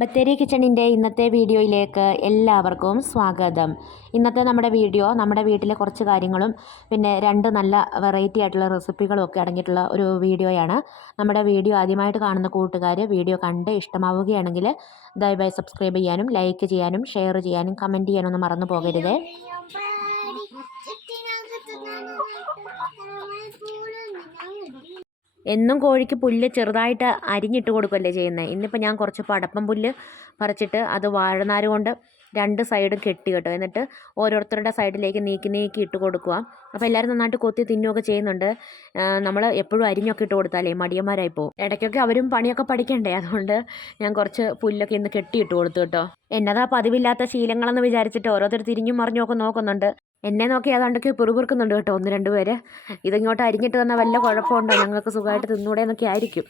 ബത്തേരി കിച്ചണിൻ്റെ ഇന്നത്തെ വീഡിയോയിലേക്ക് എല്ലാവർക്കും സ്വാഗതം. ഇന്നത്തെ നമ്മുടെ വീഡിയോ നമ്മുടെ വീട്ടിലെ കുറച്ച് കാര്യങ്ങളും പിന്നെ രണ്ട് നല്ല വെറൈറ്റി ആയിട്ടുള്ള റെസിപ്പികളും ഒക്കെ അടങ്ങിയിട്ടുള്ള ഒരു വീഡിയോയാണ്. നമ്മുടെ വീഡിയോ ആദ്യമായിട്ട് കാണുന്ന കൂട്ടുകാർ വീഡിയോ കണ്ട് ഇഷ്ടമാവുകയാണെങ്കിൽ ദയവായി സബ്സ്ക്രൈബ് ചെയ്യാനും ലൈക്ക് ചെയ്യാനും ഷെയർ ചെയ്യാനും കമൻറ്റ് ചെയ്യാനൊന്നും മറന്നു പോകരുത്. എന്നും കോഴിക്ക് പുല്ല് ചെറുതായിട്ട് അരിഞ്ഞിട്ട് കൊടുക്കുകയല്ലേ ചെയ്യുന്നത്. ഇന്നിപ്പോൾ ഞാൻ കുറച്ച് പടപ്പം പുല്ല് പറിച്ചിട്ട് അത് വാഴനാര് കൊണ്ട് രണ്ട് സൈഡും കെട്ടി കേട്ടോ. എന്നിട്ട് ഓരോരുത്തരുടെ സൈഡിലേക്ക് നീക്കി ഇട്ട് കൊടുക്കുക. അപ്പോൾ എല്ലാവരും നന്നായിട്ട് കൊത്തി തിന്നുകയൊക്കെ ചെയ്യുന്നുണ്ട്. നമ്മൾ എപ്പോഴും അരിഞ്ഞൊക്കെ ഇട്ട് കൊടുത്താലേ മടിയന്മാരായി പോകും. ഇടയ്ക്കൊക്കെ അവരും പണിയൊക്കെ പഠിക്കണ്ടേ, അതുകൊണ്ട് ഞാൻ കുറച്ച് പുല്ലൊക്കെ ഇന്ന് കെട്ടിയിട്ട് കൊടുത്തു കേട്ടോ. എന്നതാ പതിവില്ലാത്ത ശീലങ്ങളെന്ന് വിചാരിച്ചിട്ട് ഓരോരുത്തർ തിരിഞ്ഞും മറിഞ്ഞുമൊക്കെ നോക്കുന്നുണ്ട്. എന്നെ നോക്കി ഏതാണ്ടൊക്കെ പിറുപിറുക്കുന്നുണ്ട് കേട്ടോ ഒന്ന് രണ്ട് പേര്. ഇതിങ്ങോട്ട് അരിഞ്ഞിട്ട് വന്നാൽ വല്ല കുഴപ്പമുണ്ടോ, ഞങ്ങൾക്ക് സുഖമായിട്ട് തിന്നൂടെ എന്നൊക്കെ ആയിരിക്കും.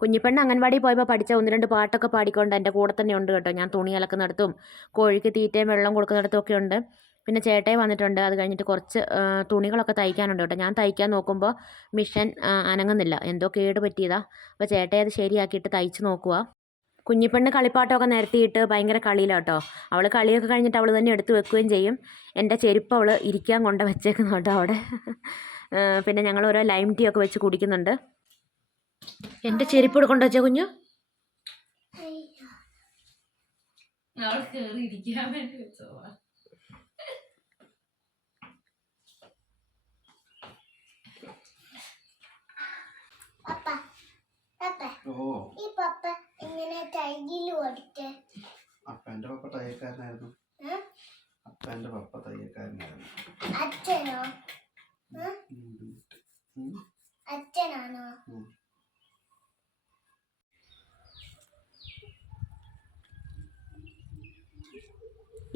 കുഞ്ഞിപ്പെണ്ണ് അംഗൻവാടി പോയപ്പോൾ പഠിച്ച ഒന്ന് രണ്ട് പാട്ടൊക്കെ പാടിക്കൊണ്ട് എൻ്റെ കൂടെ തന്നെ ഉണ്ട് കേട്ടോ. ഞാൻ തുണി അലക്കുന്നിടത്തും കോഴിക്ക് തീറ്റയും വെള്ളം കൊടുക്കുന്നിടത്തും ഒക്കെ ഉണ്ട്. പിന്നെ ചേട്ടയെ വന്നിട്ടുണ്ട്. അത് കഴിഞ്ഞിട്ട് കുറച്ച് തുണികളൊക്കെ തയ്ക്കാനുണ്ട് കേട്ടോ. ഞാൻ തയ്ക്കാൻ നോക്കുമ്പോൾ മിഷൻ അനങ്ങുന്നില്ല, എന്തോ കേട് പറ്റിയതാ. അപ്പോൾ ചേട്ടയെ അത് ശരിയാക്കിയിട്ട് തയ്ച്ച് നോക്കുക. കുഞ്ഞിപ്പെണ്ണ് കളിപ്പാട്ടമൊക്കെ നിരത്തിയിട്ട് ഭയങ്കര കളിയിലാട്ടോ. അവൾ കളിയൊക്കെ കഴിഞ്ഞിട്ട് അവൾ തന്നെ എടുത്ത് വെക്കുകയും ചെയ്യും. എൻ്റെ ചെരുപ്പ് അവൾ ഇരിക്കാൻ കൊണ്ട് വെച്ചേക്കുന്നു കേട്ടോ അവിടെ. പിന്നെ ഞങ്ങൾ ഓരോ ലൈം ടീ ഒക്കെ വെച്ച് കുടിക്കുന്നുണ്ട്. എൻ്റെ ചെരുപ്പ് ഇവിടെ കൊണ്ടുവച്ച കുഞ്ഞു. അപ്പൻ്റെ പപ്പ തയ്യക്കാരനായിരുന്നു. അച്ഛനാണോ?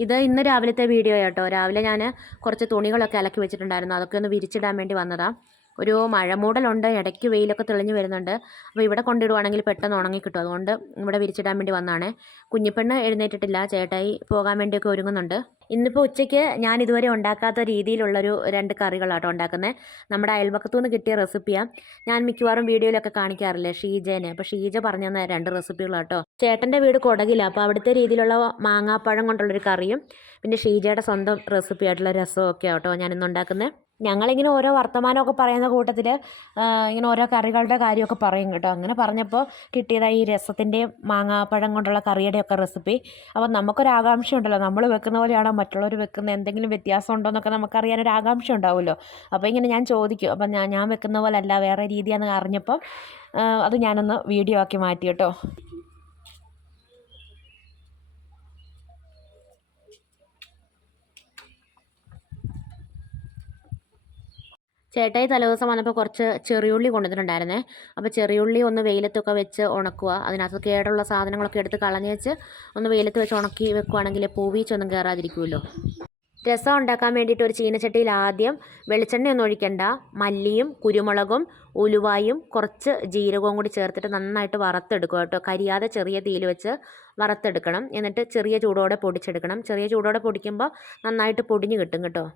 ഇത് ഇന്ന് രാവിലത്തെ വീഡിയോ കേട്ടോ. രാവിലെ ഞാൻ കുറച്ച് തുണികളൊക്കെ അലക്കി വെച്ചിട്ടുണ്ടായിരുന്നു. അതൊക്കെ ഒന്ന് വിരിച്ചിടാൻ വേണ്ടി വന്നതാണ്. ഒരു മഴ മൂടലുണ്ട്, ഇടയ്ക്ക് വെയിലൊക്കെ തെളിഞ്ഞ് വരുന്നുണ്ട്. അപ്പോൾ ഇവിടെ കൊണ്ടിടുവാണെങ്കിൽ പെട്ടെന്ന് ഉണങ്ങി കിട്ടും. അതുകൊണ്ട് ഇവിടെ വിരിച്ചിടാൻ വേണ്ടി വന്നതാണ്. കുഞ്ഞിപ്പെണ്ണ് എഴുന്നേറ്റിട്ടില്ല, ചേട്ടായി പോകാൻ വേണ്ടിയൊക്കെ ഒരുങ്ങുന്നുണ്ട്. ഇന്നിപ്പോൾ ഉച്ചയ്ക്ക് ഞാൻ ഇതുവരെ ഉണ്ടാക്കാത്ത രീതിയിലുള്ളൊരു രണ്ട് കറികളാട്ടോ ഉണ്ടാക്കുന്നത്. നമ്മുടെ അയൽപക്കത്തു നിന്ന് കിട്ടിയ റെസിപ്പിയാണ്. ഞാൻ മിക്കവാറും വീഡിയോയിലൊക്കെ കാണിക്കാറില്ലേ ഷീജേനെ. അപ്പോൾ ഷീജ പറഞ്ഞു തന്ന രണ്ട് റെസിപ്പികളാട്ടോ. ചേട്ടൻ്റെ വീട് കൊടകില, അപ്പോൾ അവിടുത്തെ രീതിയിലുള്ള മാങ്ങാപ്പഴം കൊണ്ടുള്ളൊരു കറിയും പിന്നെ ഷീജയുടെ സ്വന്തം റെസിപ്പി ആയിട്ടുള്ള രസവും ഒക്കെ ആട്ടോ ഞാനിന്ന് ഉണ്ടാക്കുന്നത്. ഞങ്ങളിങ്ങനെ ഓരോ വർത്തമാനമൊക്കെ പറയുന്ന കൂട്ടത്തിൽ ഇങ്ങനെ ഓരോ കറികളുടെ കാര്യമൊക്കെ പറയും കേട്ടോ. അങ്ങനെ പറഞ്ഞപ്പോൾ കിട്ടിയതായി ഈ രസത്തിൻ്റെയും മാങ്ങാപ്പഴം കൊണ്ടുള്ള കറിയുടെയൊക്കെ റെസിപ്പി. അപ്പോൾ നമുക്കൊരാകാംക്ഷ ഉണ്ടല്ലോ, നമ്മൾ വെക്കുന്ന പോലെയാണോ മറ്റുള്ളവർ വെക്കുന്നത്, എന്തെങ്കിലും വ്യത്യാസം ഉണ്ടോ എന്നൊക്കെ നമുക്കറിയാനൊരു ആകാംക്ഷ ഉണ്ടാവുമല്ലോ. അപ്പോൾ ഇങ്ങനെ ഞാൻ ചോദിക്കും. അപ്പം ഞാൻ വെക്കുന്ന പോലെ അല്ല, വേറെ രീതിയാണെന്ന് അറിഞ്ഞപ്പോൾ അത് ഞാനൊന്ന് വീഡിയോ ആക്കി മാറ്റി കേട്ടോ. ചേട്ടായി തലേദിവസം വന്നപ്പോൾ കുറച്ച് ചെറിയുള്ളി കൊണ്ടുവന്നിട്ടുണ്ടായിരുന്നേ. അപ്പോൾ ചെറിയുള്ളി ഒന്ന് വെയിലത്തൊക്കെ വെച്ച് ഉണക്കുക. അതിനകത്ത് കേടുള്ള സാധനങ്ങളൊക്കെ എടുത്ത് കളഞ്ഞ് വെച്ച് ഒന്ന് വെയിലത്ത് വെച്ച് ഉണക്കി വെക്കുകയാണെങ്കിൽ പൂവീച്ചൊന്നും കയറാതിരിക്കുമല്ലോ. രസം ഉണ്ടാക്കാൻ വേണ്ടിയിട്ട് ഒരു ചീനച്ചട്ടിയിൽ ആദ്യം വെളിച്ചെണ്ണയൊന്നും ഒഴിക്കണ്ട, മല്ലിയും കുരുമുളകും ഉലുവായും കുറച്ച് ജീരകവും കൂടി ചേർത്തിട്ട് നന്നായിട്ട് വറുത്തെടുക്കുക കേട്ടോ. കരിയാതെ ചെറിയ തീയിൽ വെച്ച് വറുത്തെടുക്കണം. എന്നിട്ട് ചെറിയ ചൂടോടെ പൊടിച്ചെടുക്കണം. ചെറിയ ചൂടോടെ പൊടിക്കുമ്പോൾ നന്നായിട്ട് പൊടിഞ്ഞ് കിട്ടും കേട്ടോ.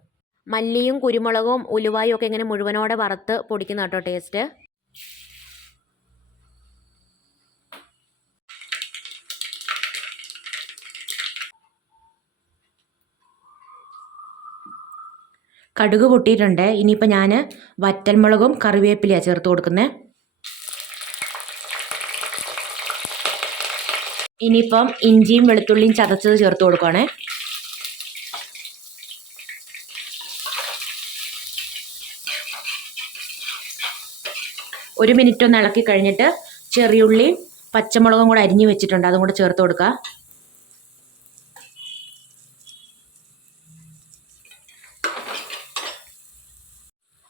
മല്ലിയും കുരുമുളകും ഉലുവായും ഒക്കെ ഇങ്ങനെ മുഴുവനോടെ വറുത്ത് പൊടിക്കുന്ന കേട്ടോ ടേസ്റ്റ്. കടുക് പൊട്ടിയിട്ടുണ്ട്. ഇനിയിപ്പോൾ ഞാൻ വറ്റൽമുളകും കറിവേപ്പിലയാണ് ചേർത്ത് കൊടുക്കുന്നത്. ഇനിയിപ്പം ഇഞ്ചിയും വെളുത്തുള്ളിയും ചതച്ചത് ചേർത്ത് കൊടുക്കുകയാണേ. ഒരു മിനിറ്റ് ഒന്ന് ഇളക്കി കഴിഞ്ഞിട്ട് ചെറിയുള്ളിയും പച്ചമുളകും കൂടെ അരിഞ്ഞ് വെച്ചിട്ടുണ്ട്, അതും കൂടെ ചേർത്ത് കൊടുക്കുക.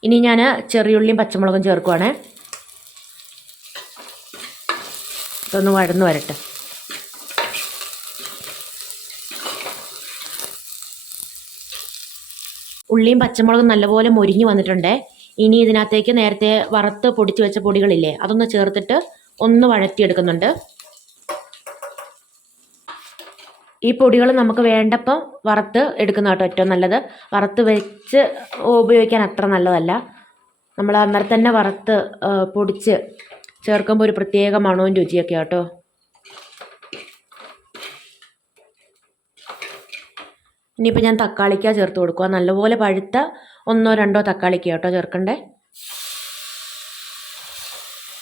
ഇനി ഞാൻ ചെറിയുള്ളിയും പച്ചമുളകും ചേർക്കുവാണ്. ഇതൊന്ന് വഴന്ന് വരട്ടെ. ഉള്ളിയും പച്ചമുളകും നല്ലപോലെ മൊരിഞ്ഞ് വന്നിട്ടുണ്ട്. ഇനി ഇതിനകത്തേക്ക് നേരത്തെ വറുത്ത് പൊടിച്ച് വെച്ച പൊടികളില്ലേ, അതൊന്ന് ചേർത്തിട്ട് ഒന്ന് വഴറ്റിയെടുക്കുന്നുണ്ട്. ഈ പൊടികൾ നമുക്ക് വേണ്ടപ്പം വറുത്ത് എടുക്കുന്ന കേട്ടോ ഏറ്റവും നല്ലത്. വറുത്ത് വെച്ച് ഉപയോഗിക്കാൻ അത്ര നല്ലതല്ല. നമ്മൾ അന്നേരം തന്നെ വറുത്ത് പൊടിച്ച് ചേർക്കുമ്പോൾ ഒരു പ്രത്യേക മണവും രുചിയൊക്കെ കേട്ടോ. ഇനിയിപ്പോൾ ഞാൻ തക്കാളിക്ക ചേർത്ത് കൊടുക്കുക. നല്ലപോലെ പഴുത്ത 1-2 തക്കാളിക്ക കേട്ടോ ചേർക്കണ്ടേ.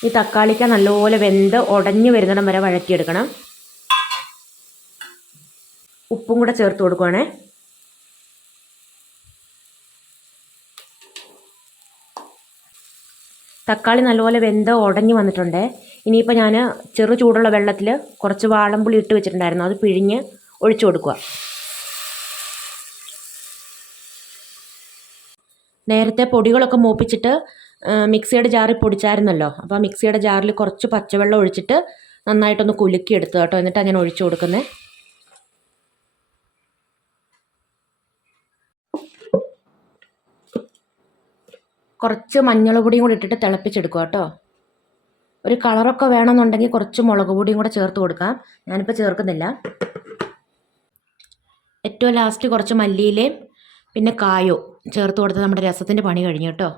ഈ തക്കാളിക്ക നല്ലപോലെ വെന്ത് ഉടഞ്ഞ് വരുന്നിടം വരെ വഴറ്റിയെടുക്കണം. ഉപ്പും കൂടെ ചേർത്ത് കൊടുക്കുവാണേ. തക്കാളി നല്ലപോലെ വെന്ത് ഉടഞ്ഞ് വന്നിട്ടുണ്ട്. ഇനിയിപ്പോൾ ഞാൻ ചെറു ചൂടുള്ള വെള്ളത്തിൽ കുറച്ച് വാളംപുളി ഇട്ട് വെച്ചിട്ടുണ്ടായിരുന്നു, അത് പിഴിഞ്ഞ് ഒഴിച്ചു കൊടുക്കുക. നേരത്തെ പൊടികളൊക്കെ മൂപ്പിച്ചിട്ട് മിക്സിയുടെ ജാറിൽ പൊടിച്ചായിരുന്നല്ലോ. അപ്പോൾ മിക്സിയുടെ ജാറിൽ കുറച്ച് പച്ചവെള്ളം ഒഴിച്ചിട്ട് നന്നായിട്ടൊന്ന് കുലുക്കിയെടുത്തു കേട്ടോ. എന്നിട്ട് അങ്ങനെ ഒഴിച്ചു കൊടുക്കുന്നത്. കുറച്ച് മഞ്ഞൾ പൊടിയും കൂടി ഇട്ടിട്ട് തിളപ്പിച്ചെടുക്കുക കേട്ടോ. ഒരു കളറൊക്കെ വേണമെന്നുണ്ടെങ്കിൽ കുറച്ച് മുളക് പൊടിയും കൂടെ ചേർത്ത് കൊടുക്കാം. ഞാനിപ്പോൾ ചേർക്കുന്നില്ല. ഏറ്റവും ലാസ്റ്റ് കുറച്ച് മല്ലിയിലയും പിന്നെ കായോ ചേർത്ത് കൊടുത്ത് നമ്മുടെ രസത്തിൻ്റെ പണി കഴിഞ്ഞു കേട്ടോ.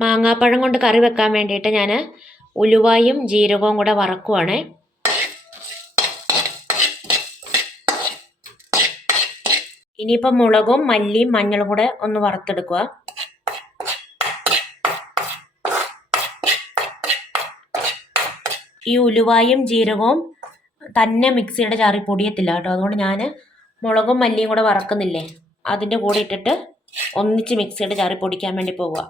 മാങ്ങാപ്പഴം കൊണ്ട് കറി വെക്കാൻ വേണ്ടിയിട്ട് ഞാൻ ഉലുവായും ജീരകവും കൂടെ വറക്കുവാണേ. ഇനിയിപ്പോൾ മുളകും മല്ലിയും മഞ്ഞളും കൂടെ ഒന്ന് വറുത്തെടുക്കുക. ഈ ഉലുവായും ജീരകവും തന്നെ മിക്സിയുടെ ജാറിൽ പൊടിയത്തില്ല കേട്ടോ. അതുകൊണ്ട് ഞാൻ മുളകും മല്ലിയും കൂടെ വറക്കുന്നില്ലേ, അതിൻ്റെ കൂടെ ഇട്ടിട്ട് ഒന്നിച്ച് മിക്സിയുടെ ജാറിൽ പൊടിക്കാൻ വേണ്ടി പോവുക.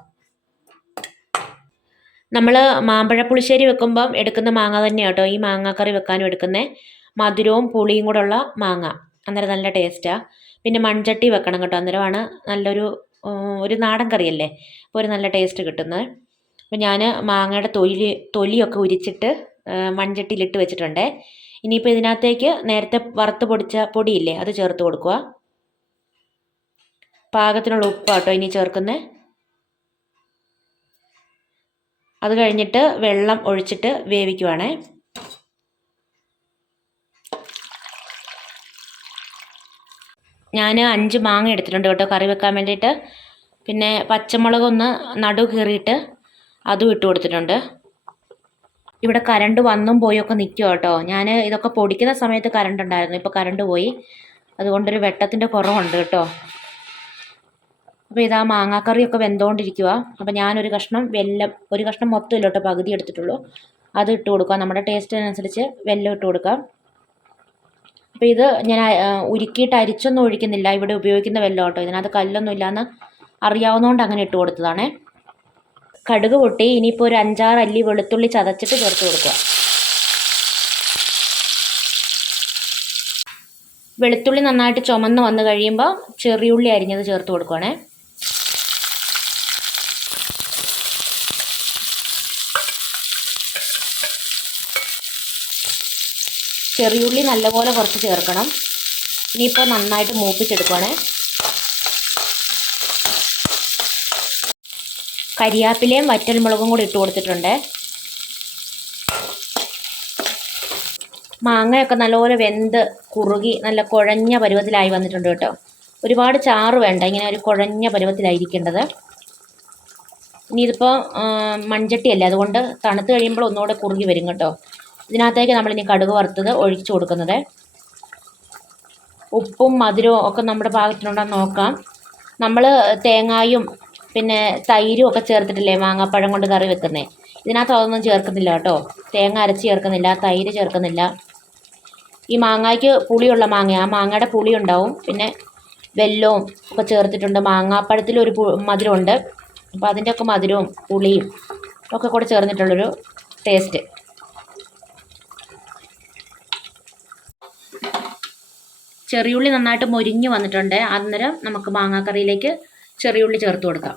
നമ്മൾ മാമ്പഴ പുളിശ്ശേരി വെക്കുമ്പം എടുക്കുന്ന മാങ്ങ തന്നെയാണ് കേട്ടോ ഈ മാങ്ങാക്കറി വെക്കാനും എടുക്കുന്നത്. മധുരവും പുളിയും കൂടെ ഉള്ള മാങ്ങ, അന്നേരം നല്ല ടേസ്റ്റാണ്. പിന്നെ മൺചട്ടി വെക്കണം കേട്ടോ, അന്നേരമാണ് ഒരു നാടൻ കറിയല്ലേ, അപ്പോൾ ഒരു നല്ല ടേസ്റ്റ് കിട്ടുന്നത്. അപ്പോൾ ഞാൻ മാങ്ങയുടെ തൊലിയൊക്കെ ഉരിച്ചിട്ട് മൺചട്ടിയിലിട്ട് വെച്ചിട്ടുണ്ട്. ഇനിയിപ്പോൾ ഇതിനകത്തേക്ക് നേരത്തെ വറുത്ത് പൊടിച്ച പൊടിയില്ലേ, അത് ചേർത്ത് കൊടുക്കുക. പാകത്തിനുള്ള ഉപ്പാട്ടോ ഇനി ചേർക്കുന്നത്. അത് കഴിഞ്ഞിട്ട് വെള്ളം ഒഴിച്ചിട്ട് വേവിക്കുവാണേ. ഞാൻ 5 മാങ്ങ എടുത്തിട്ടുണ്ട് കേട്ടോ കറി വെക്കാൻ വേണ്ടിയിട്ട്. പിന്നെ പച്ചമുളകൊന്ന് നടു കീറിയിട്ട് അതും ഇട്ട് കൊടുത്തിട്ടുണ്ട്. ഇവിടെ കറണ്ട് വന്നും പോയൊക്കെ നിൽക്കുക കേട്ടോ. ഞാൻ ഇതൊക്കെ പൊടിക്കുന്ന സമയത്ത് കറണ്ട് ഉണ്ടായിരുന്നു, ഇപ്പോൾ കറണ്ട് പോയി. അതുകൊണ്ടൊരു വെട്ടത്തിൻ്റെ കുറവുണ്ട് കേട്ടോ. അപ്പോൾ ഇതാ മാങ്ങാക്കറിയൊക്കെ വെന്തുകൊണ്ടിരിക്കുക. അപ്പോൾ ഞാനൊരു കഷ്ണം ഒരു കഷ്ണം മൊത്തം ഇല്ല കേട്ടോ, പകുതി എടുത്തിട്ടുള്ളൂ. അത് ഇട്ട് കൊടുക്കാം. നമ്മുടെ ടേസ്റ്റിനനുസരിച്ച് വെല്ലം ഇട്ട് കൊടുക്കാം. അപ്പോൾ ഇത് ഞാൻ ഉരുക്കിയിട്ട് അരിച്ചൊന്നും ഒഴിക്കുന്നില്ല, ഇവിടെ ഉപയോഗിക്കുന്ന വെല്ലം കേട്ടോ. ഇതിനകത്ത് കല്ലൊന്നും ഇല്ലയെന്ന് അറിയാവുന്നതുകൊണ്ട് അങ്ങനെ ഇട്ട് കൊടുത്തതാണേ. കടുക് പൊട്ടി. ഇനിയിപ്പോൾ ഒരു 5-6 അല്ലി വെളുത്തുള്ളി ചതച്ചിട്ട് ചേർത്ത് കൊടുക്കുക. വെളുത്തുള്ളി നന്നായിട്ട് ചുമന്ന് വന്നു കഴിയുമ്പോൾ ചെറിയുള്ളി അരിഞ്ഞത് ചേർത്ത് കൊടുക്കുകയാണേ. ചെറിയുള്ളി നല്ലപോലെ കുറച്ച് ചേർക്കണം. ഇനിയിപ്പോൾ നന്നായിട്ട് മൂപ്പിച്ചെടുക്കുകയാണേ. കരിയാപ്പിലയും വറ്റൽമുളകും കൂടി ഇട്ട് കൊടുത്തിട്ടുണ്ട്. മാങ്ങയൊക്കെ നല്ലപോലെ വെന്ത് കുറുകി നല്ല കുഴഞ്ഞ പരുവത്തിലായി വന്നിട്ടുണ്ട് കേട്ടോ. ഒരുപാട് ചാറ് വേണ്ട, ഇങ്ങനെ ഒരു കുഴഞ്ഞ പരുവത്തിലായിരിക്കേണ്ടത്. ഇനി ഇതിപ്പോൾ മൺചട്ടിയല്ലേ, അതുകൊണ്ട് തണുത്ത് കഴിയുമ്പോൾ ഒന്നുകൂടെ കുറുകി വരും കേട്ടോ. ഇതിനകത്തേക്ക് നമ്മളിനി കടുക് വറുത്തത് ഒഴിച്ചു കൊടുക്കുന്നത്. ഉപ്പും മധുരവും ഒക്കെ നമ്മുടെ പാകത്തിനുണ്ടെന്ന് നോക്കാം. നമ്മൾ തേങ്ങായും പിന്നെ തൈരും ഒക്കെ ചേർത്തിട്ടില്ലേ മാങ്ങാപ്പഴം കൊണ്ട് കറി വെക്കുന്നത്, ഇതിനകത്ത് അതൊന്നും ചേർക്കുന്നില്ല കേട്ടോ. തേങ്ങ അരച്ച് ചേർക്കുന്നില്ല, തൈര് ചേർക്കുന്നില്ല. ഈ മാങ്ങയ്ക്ക് പുളിയുള്ള മാങ്ങ, ആ മാങ്ങയുടെ പുളി ഉണ്ടാവും. പിന്നെ വെല്ലവും ഒക്കെ ചേർത്തിട്ടുണ്ട്. മാങ്ങാപ്പഴത്തിലൊരു മധുരമുണ്ട്, അപ്പോൾ അതിൻ്റെയൊക്കെ മധുരവും പുളിയും ഒക്കെ കൂടെ ചേർന്നിട്ടുള്ളൊരു ടേസ്റ്റ്. ചെറിയുള്ളി നന്നായിട്ട് മൊരിഞ്ഞ് വന്നിട്ടുണ്ട്. അന്നേരം നമുക്ക് മാങ്ങാക്കറിയിലേക്ക് ചെറിയുള്ളി ചേർത്ത് കൊടുക്കാം.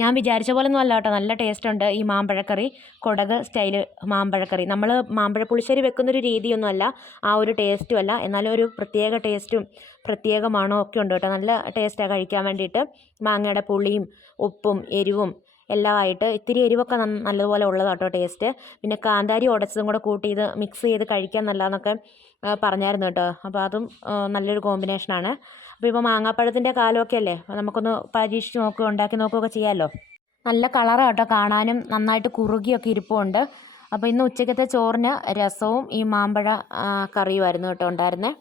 ഞാൻ വിചാരിച്ച പോലെ ഒന്നും അല്ല കേട്ടോ, നല്ല ടേസ്റ്റ് ഉണ്ട് ഈ മാമ്പഴക്കറി. കൊടക് സ്റ്റൈല് മാമ്പഴക്കറി. നമ്മൾ മാമ്പഴ പുളിശ്ശേരി വെക്കുന്നൊരു രീതിയൊന്നുമല്ല, ആ ഒരു ടേസ്റ്റും അല്ല. എന്നാലും ഒരു പ്രത്യേക ടേസ്റ്റും പ്രത്യേക മണവും ഒക്കെ ഉണ്ട് കേട്ടോ. നല്ല ടേസ്റ്റാണ് കഴിക്കാൻ വേണ്ടിയിട്ട്. മാങ്ങയുടെ പുളിയും ഉപ്പും എരിവും എല്ലാം ആയിട്ട് ഇത്തിരി എരിവൊക്കെ നല്ലതുപോലെ ഉള്ളതാണ് കേട്ടോ ടേസ്റ്റ്. പിന്നെ കാന്താരി ഉടച്ചതും കൂടെ കൂട്ടി ഇത് മിക്സ് ചെയ്ത് കഴിക്കാൻ നല്ലതെന്നൊക്കെ പറഞ്ഞായിരുന്നു കേട്ടോ. അപ്പോൾ അതും നല്ലൊരു കോമ്പിനേഷനാണ്. അപ്പോൾ ഇപ്പോൾ മാങ്ങാപ്പഴത്തിൻ്റെ കാലമൊക്കെ അല്ലേ, നമുക്കൊന്ന് പരീക്ഷിച്ച് നോക്കുക, ഉണ്ടാക്കി നോക്കുകയൊക്കെ ചെയ്യാമല്ലോ. നല്ല കളറാണ് കേട്ടോ, കാണാനും നന്നായിട്ട് കുറുകിയൊക്കെ ഇരിപ്പുണ്ട്. അപ്പോൾ ഇന്ന് ഉച്ചക്കത്തെ ചോറിന് രസവും ഈ മാമ്പഴ കറിയുമായിരുന്നു കേട്ടോ ഉണ്ടായിരുന്നത്.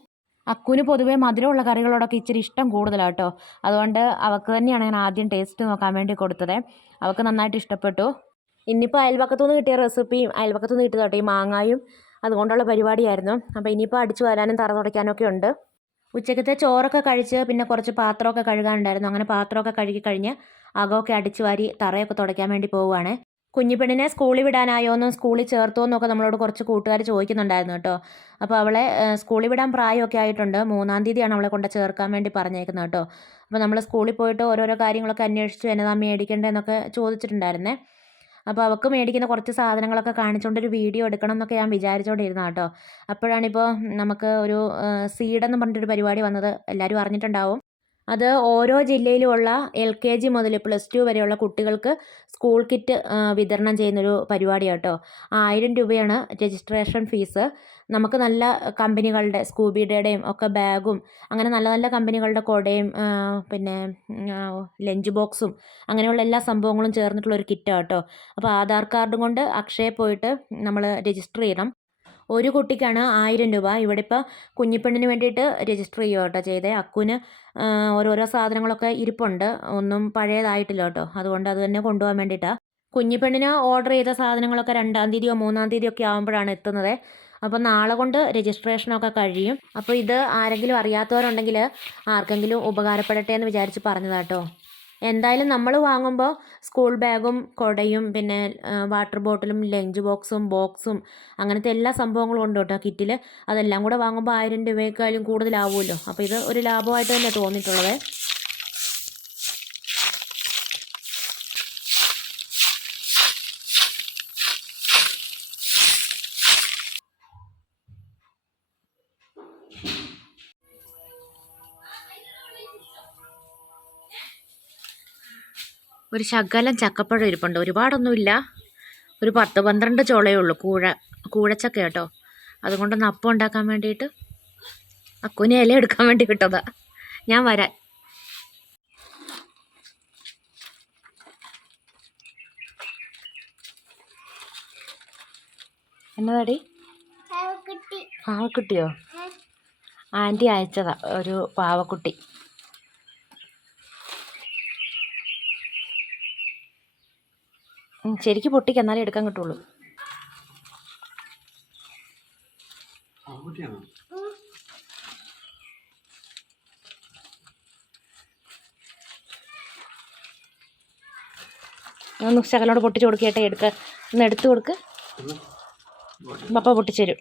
അക്കുവിന് പൊതുവേ മധുരമുള്ള കറികളോടൊക്കെ ഇച്ചിരി ഇഷ്ടം കൂടുതലാണ് കേട്ടോ. അതുകൊണ്ട് അവൾക്ക് തന്നെയാണ് ഞാൻ ആദ്യം ടേസ്റ്റ് നോക്കാൻ വേണ്ടി കൊടുത്തത്. അവൾക്ക് നന്നായിട്ട് ഇഷ്ടപ്പെട്ടു. ഇനിയിപ്പോൾ അയൽവക്കത്തുനിന്ന് കിട്ടിയ റെസിപ്പിയും അയൽവക്കത്തുനിന്ന് കിട്ടിയത് കേട്ടോ ഈ മാങ്ങായും, അതുകൊണ്ടുള്ള പരിപാടിയായിരുന്നു. അപ്പോൾ ഇനിയിപ്പോൾ അടിച്ചു വരാനും തറ തുടയ്ക്കാനൊക്കെ ഉണ്ട്. ഉച്ചക്കത്തെ ചോറൊക്കെ കഴിച്ച് പിന്നെ കുറച്ച് പാത്രമൊക്കെ കഴുകാനുണ്ടായിരുന്നു. അങ്ങനെ പാത്രമൊക്കെ കഴുകി കഴിഞ്ഞ് അകമൊക്കെ അടിച്ചു വാരി തറയൊക്കെ തുടയ്ക്കാൻ വേണ്ടി പോവുകയാണ്. കുഞ്ഞിപ്പെണ്ണിനെ സ്കൂളിൽ വിടാനായോ എന്നും സ്കൂളിൽ ചേർത്തോ എന്നൊക്കെ നമ്മളോട് കുറച്ച് കൂട്ടുകാർ ചോദിക്കുന്നുണ്ടായിരുന്നു കേട്ടോ. അപ്പോൾ അവളെ സ്കൂളിൽ വിടാൻ പ്രായമൊക്കെ ആയിട്ടുണ്ട്. 3-ാം തീയതിയാണ് അവളെ കൊണ്ട് ചേർക്കാൻ വേണ്ടി പറഞ്ഞേക്കുന്നത് കേട്ടോ. അപ്പോൾ നമ്മൾ സ്കൂളിൽ പോയിട്ട് ഓരോരോ കാര്യങ്ങളൊക്കെ അന്വേഷിച്ചു എന്നതാ മേടിക്കേണ്ടതെന്നൊക്കെ ചോദിച്ചിട്ടുണ്ടായിരുന്നേ. അപ്പോൾ അവൾക്ക് മേടിക്കുന്ന കുറച്ച് സാധനങ്ങളൊക്കെ കാണിച്ചുകൊണ്ടൊരു വീഡിയോ എടുക്കണം എന്നൊക്കെ ഞാൻ വിചാരിച്ചുകൊണ്ടിരുന്ന കേട്ടോ. അപ്പോഴാണിപ്പോൾ നമുക്ക് ഒരു സീഡെന്ന് പറഞ്ഞിട്ടൊരു പരിപാടി വന്നത്. എല്ലാവരും അറിഞ്ഞിട്ടുണ്ടാവും. അത് ഓരോ ജില്ലയിലുമുള്ള LKG മുതൽ +2 വരെയുള്ള കുട്ടികൾക്ക് സ്കൂൾ കിറ്റ് വിതരണം ചെയ്യുന്നൊരു പരിപാടിയാണ് കേട്ടോ. 1000 രൂപയാണ് രജിസ്ട്രേഷൻ ഫീസ്. നമുക്ക് നല്ല കമ്പനികളുടെ സ്കൂബിയുടെയും ഒക്കെ ബാഗും അങ്ങനെ നല്ല നല്ല കമ്പനികളുടെ കുടയും പിന്നെ ലഞ്ച് ബോക്സും അങ്ങനെയുള്ള എല്ലാ സംഭവങ്ങളും ചേർന്നിട്ടുള്ളൊരു കിറ്റാണ് കേട്ടോ. അപ്പോൾ ആധാർ കാർഡും കൊണ്ട് അക്ഷയയിൽ പോയിട്ട് നമ്മൾ രജിസ്റ്റർ ചെയ്യണം. ഒരു കുട്ടിക്കാണ് 1000 രൂപ. ഇവിടെ ഇപ്പോൾ കുഞ്ഞിപ്പെണ്ണിന് വേണ്ടിയിട്ട് രജിസ്റ്റർ ചെയ്യുക കേട്ടോ ചെയ്തേ. അക്കുവിന് ഓരോരോ സാധനങ്ങളൊക്കെ ഇരിപ്പുണ്ട്, ഒന്നും പഴയതായിട്ടില്ല കേട്ടോ. അതുകൊണ്ട് അത് തന്നെ കൊണ്ടുപോകാൻ വേണ്ടിയിട്ടാണ്. കുഞ്ഞിപ്പെണ്ണിന് ഓർഡർ ചെയ്ത സാധനങ്ങളൊക്കെ 2-ാം തീയതിയോ 3-ാം തീയതിയോ ഒക്കെ ആകുമ്പോഴാണ് എത്തുന്നത്. അപ്പോൾ നാളെ കൊണ്ട് രജിസ്ട്രേഷനൊക്കെ കഴിയും. അപ്പോൾ ഇത് ആരെങ്കിലും അറിയാത്തവരുണ്ടെങ്കിൽ ആർക്കെങ്കിലും ഉപകാരപ്പെടട്ടെ എന്ന് വിചാരിച്ച് പറഞ്ഞതാട്ടോ. എന്തായാലും നമ്മൾ വാങ്ങുമ്പോൾ സ്കൂൾ ബാഗും കുടയും പിന്നെ വാട്ടർ ബോട്ടിലും ലഞ്ച് ബോക്സും അങ്ങനത്തെ എല്ലാ സംഭവങ്ങളും ഉണ്ട് കേട്ടോ കിറ്റിൽ. അതെല്ലാം കൂടെ വാങ്ങുമ്പോൾ 1000 രൂപയേക്കാളും കൂടുതലാവുമല്ലോ. അപ്പോൾ ഇത് ഒരു ലാഭമായിട്ട് തന്നെ തോന്നിയിട്ടുള്ളത്. ഒരു ശകലം ചക്കപ്പഴം ഇരിപ്പുണ്ട്, ഒരുപാടൊന്നുമില്ല. ഒരു 10-12 ചോളയേ ഉള്ളൂ. കൂഴച്ചക്ക കേട്ടോ. അതുകൊണ്ടൊന്ന് അപ്പം ഉണ്ടാക്കാൻ വേണ്ടിയിട്ട് അക്കുവിനെ ഇല എടുക്കാൻ വേണ്ടി കിട്ടതാ. ഞാൻ വരാൻ. എന്നതാടി? പാവക്കുട്ടിയോ? ആൻറ്റി അയച്ചതാ ഒരു പാവക്കുട്ടി. ശരിക്കും പൊട്ടിക്ക്, എന്നാലേ എടുക്കാൻ കിട്ടുള്ളൂ. ഒന്ന് ശകലോട് പൊട്ടിച്ച് കൊടുക്കട്ടെ. ഒന്ന് എടുത്തു കൊടുക്ക്. പപ്പ പൊട്ടിച്ചു തരും.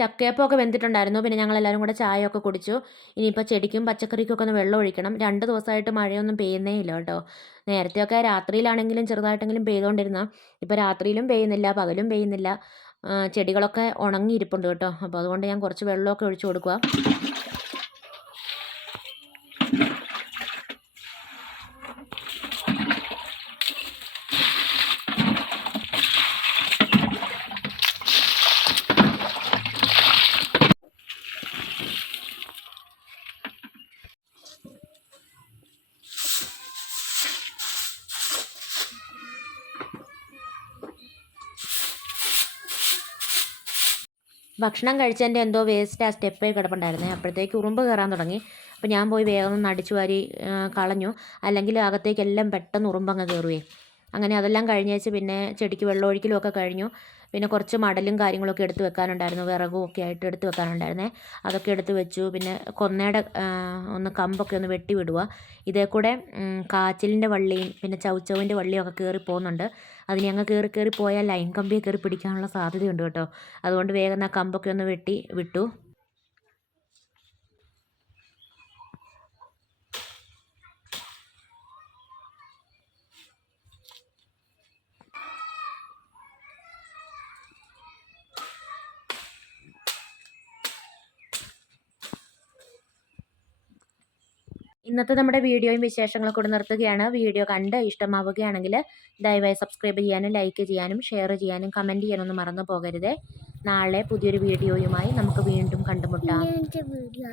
ചക്കയപ്പമൊക്കെ വെന്തിട്ടുണ്ടായിരുന്നു. പിന്നെ ഞങ്ങളെല്ലാവരും കൂടെ ചായയൊക്കെ കുടിച്ചു. ഇനിയിപ്പോൾ ചെടിക്കും പച്ചക്കറിക്കൊക്കെ ഒന്ന് വെള്ളം ഒഴിക്കണം. 2 ദിവസമായിട്ട് മഴയൊന്നും പെയ്യുന്നേ ഇല്ല കേട്ടോ. നേരത്തെയൊക്കെ രാത്രിയിലാണെങ്കിലും ചെറുതായിട്ടെങ്കിലും പെയ്തുകൊണ്ടിരുന്ന, ഇപ്പോൾ രാത്രിയിലും പെയ്യുന്നില്ല, പകലും പെയ്യുന്നില്ല. ചെടികളൊക്കെ ഉണങ്ങിയിരിപ്പുണ്ട് കേട്ടോ. അപ്പോൾ അതുകൊണ്ട് ഞാൻ കുറച്ച് വെള്ളമൊക്കെ ഒഴിച്ചു കൊടുക്കുക. ഭക്ഷണം കഴിച്ചതിൻ്റെ എന്തോ വേസ്റ്റ് ആ സ്റ്റെപ്പിൽ കിടപ്പുണ്ടായിരുന്നേ. അപ്പോഴത്തേക്ക് ഉറുമ്പ് കയറാൻ തുടങ്ങി. അപ്പോൾ ഞാൻ പോയി വേഗം ഒന്ന് അടിച്ചു വാരി കളഞ്ഞു. അല്ലെങ്കിൽ അകത്തേക്കെല്ലാം പെട്ടെന്ന് ഉറുമ്പങ്ങ് കയറുവേ. അങ്ങനെ അതെല്ലാം കഴിഞ്ഞേച്ച് പിന്നെ ചെടിക്ക് വെള്ളം ഒഴിക്കലും ഒക്കെ കഴിഞ്ഞു. പിന്നെ കുറച്ച് മടലും കാര്യങ്ങളൊക്കെ എടുത്ത് വെക്കാനുണ്ടായിരുന്നു, വിറകും ഒക്കെ ആയിട്ട് എടുത്ത് വെക്കാനുണ്ടായിരുന്നേ. അതൊക്കെ എടുത്ത് വെച്ചു. പിന്നെ കൊന്നയുടെ ഒന്ന് കമ്പൊക്കെ ഒന്ന് വെട്ടി വിടുക. ഇതേ കൂടെ കാച്ചിലിൻ്റെ വള്ളിയും പിന്നെ ചൗച്ചൗവിൻ്റെ വള്ളിയും ഒക്കെ കയറി പോകുന്നുണ്ട്. അതിന് അങ്ങ് കയറി പോയാൽ ലൈൻ കമ്പിയെ കയറി പിടിക്കാനുള്ള സാധ്യതയുണ്ട് കേട്ടോ. അതുകൊണ്ട് വേഗം ആ കമ്പൊക്കെ ഒന്ന് വെട്ടി വിട്ടു. ഇന്നത്തെ നമ്മുടെ വീഡിയോയും വിശേഷങ്ങളൊക്കെ കൂടെ നിർത്തുകയാണ്. വീഡിയോ കണ്ട് ഇഷ്ടമാവുകയാണെങ്കിൽ ദയവായി സബ്സ്ക്രൈബ് ചെയ്യാനും ലൈക്ക് ചെയ്യാനും ഷെയർ ചെയ്യാനും കമൻറ്റ് ചെയ്യാനൊന്നും മറന്നു പോകരുതേ. നാളെ പുതിയൊരു വീഡിയോയുമായി നമുക്ക് വീണ്ടും കണ്ടുമുട്ടാം. വീഡിയോ